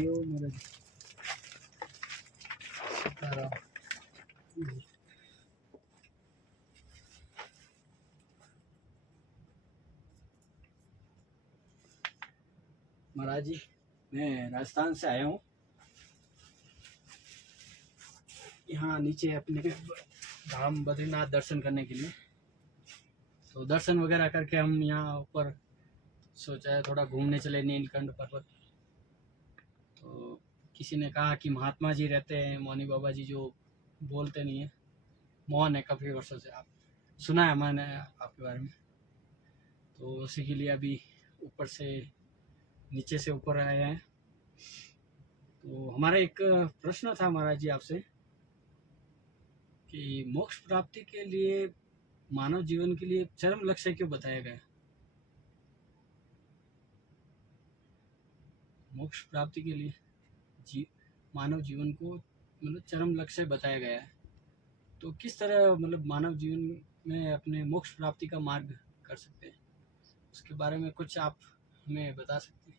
हरिओम महाराज सीताराम। महाराज जी, मैं राजस्थान से आया हूँ। यहाँ नीचे अपने धाम बद्रीनाथ दर्शन करने के लिए, तो दर्शन वगैरह करके हम यहाँ ऊपर सोचा है थोड़ा घूमने चले नीलकंठ पर्वत। तो किसी ने कहा कि महात्मा जी रहते हैं, मौनी बाबा जी, जो बोलते नहीं है, मौन है काफ़ी वर्षों से। आप सुना है मैंने आपके बारे में, तो उसी के लिए अभी ऊपर से नीचे से ऊपर आए हैं। तो हमारा एक प्रश्न था महाराज जी आपसे कि मोक्ष प्राप्ति के लिए मानव जीवन के लिए चरम लक्ष्य क्यों बताया गया? मोक्ष प्राप्ति के लिए मानव जीवन को मतलब चरम लक्ष्य बताया गया है, तो किस तरह मतलब मानव जीवन में अपने मोक्ष प्राप्ति का मार्ग कर सकते हैं, उसके बारे में कुछ आप हमें बता सकते हैं?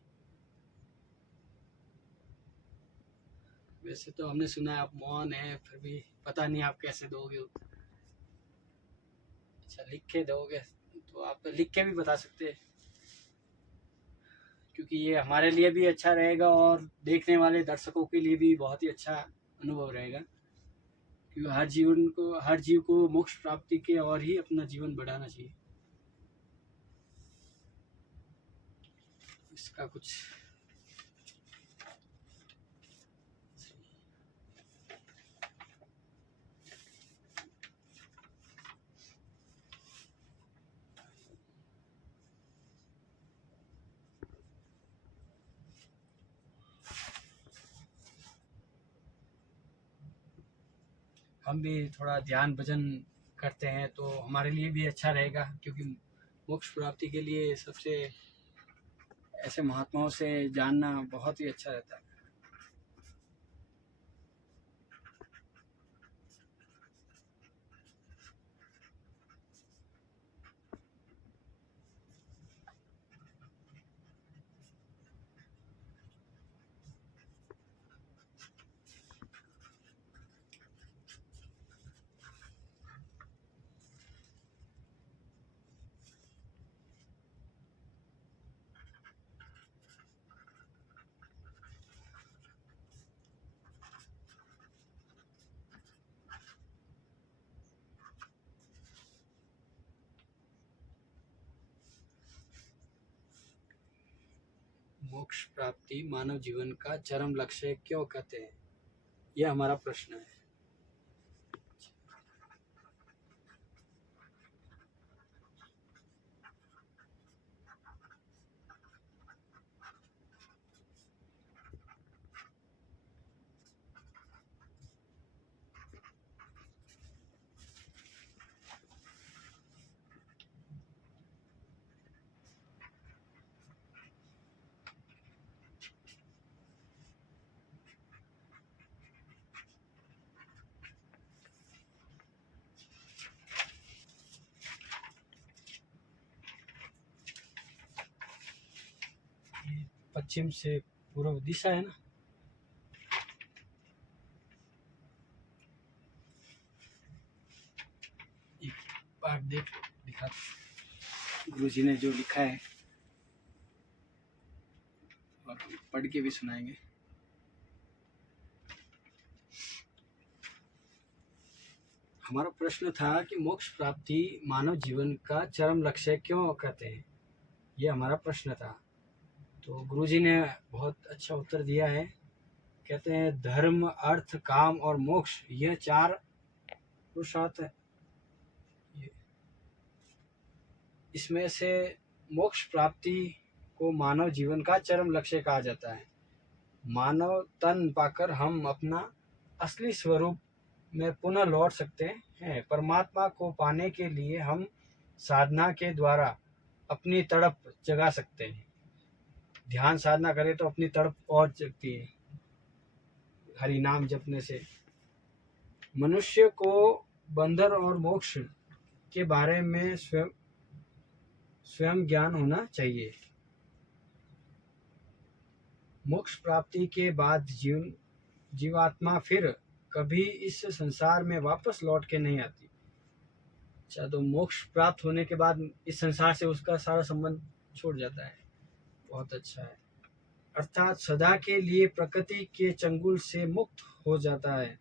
वैसे तो हमने सुना है आप मौन है, फिर भी पता नहीं आप कैसे दोगे। अच्छा, लिख के दोगे तो आप लिख के भी बता सकते हैं, क्योंकि ये हमारे लिए भी अच्छा रहेगा और देखने वाले दर्शकों के लिए भी बहुत ही अच्छा अनुभव रहेगा, क्योंकि हर जीव को मोक्ष प्राप्ति के और ही अपना जीवन बढ़ाना चाहिए। इसका कुछ हम भी थोड़ा ध्यान भजन करते हैं तो हमारे लिए भी अच्छा रहेगा, क्योंकि मोक्ष प्राप्ति के लिए सबसे ऐसे महात्माओं से जानना बहुत ही अच्छा रहता है। मोक्ष प्राप्ति मानव जीवन का चरम लक्ष्य क्यों कहते हैं, यह हमारा प्रश्न है। पश्चिम से पूर्व दिशा है ना, एक बार दिखा गुरुजी ने जो लिखा है और पढ़ के भी सुनाएंगे। हमारा प्रश्न था कि मोक्ष प्राप्ति मानव जीवन का चरम लक्ष्य क्यों कहते हैं, ये हमारा प्रश्न था। तो गुरुजी ने बहुत अच्छा उत्तर दिया है। कहते हैं धर्म, अर्थ, काम और मोक्ष, यह चार पुरुषार्थ है। इसमें से मोक्ष प्राप्ति को मानव जीवन का चरम लक्ष्य कहा जाता है। मानव तन पाकर हम अपना असली स्वरूप में पुनः लौट सकते हैं। परमात्मा को पाने के लिए हम साधना के द्वारा अपनी तड़प जगा सकते हैं। ध्यान साधना करें तो अपनी तड़प और जगती है हरि नाम जपने से। मनुष्य को बंधन और मोक्ष के बारे में स्वयं ज्ञान होना चाहिए। मोक्ष प्राप्ति के बाद जीवात्मा फिर कभी इस संसार में वापस लौट के नहीं आती। अच्छा, तो मोक्ष प्राप्त होने के बाद इस संसार से उसका सारा संबंध छूट जाता है। बहुत अच्छा है। अर्थात सदा के लिए प्रकृति के चंगुल से मुक्त हो जाता है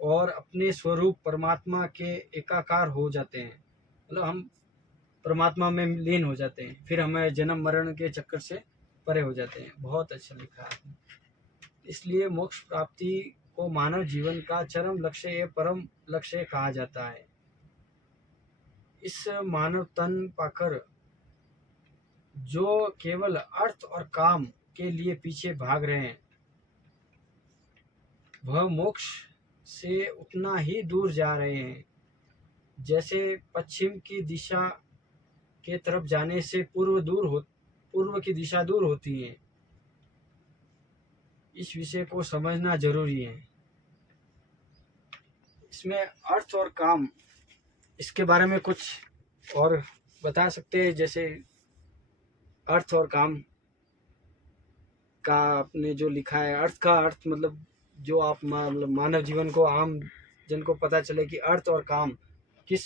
और अपने स्वरूप परमात्मा के एकाकार हो जाते हैं। मतलब हम परमात्मा में लीन हो जाते हैं, फिर हमें जन्म मरण के चक्कर से परे हो जाते हैं। बहुत अच्छा लिखा है आपने। इसलिए मोक्ष प्राप्ति को मानव जीवन का चरम लक्ष्य या परम लक्ष्य कहा जाता है। इस मानव तन पाकर जो केवल अर्थ और काम के लिए पीछे भाग रहे हैं, वह मोक्ष से उतना ही दूर जा रहे हैं जैसे पश्चिम की दिशा के तरफ जाने से पूर्व की दिशा दूर होती है। इस विषय को समझना जरूरी है। इसमें अर्थ और काम, इसके बारे में कुछ और बता सकते हैं? जैसे अर्थ और काम का आपने जो लिखा है, अर्थ का अर्थ मतलब जो आप मतलब मानव जीवन को आम जन को पता चले कि अर्थ और काम किस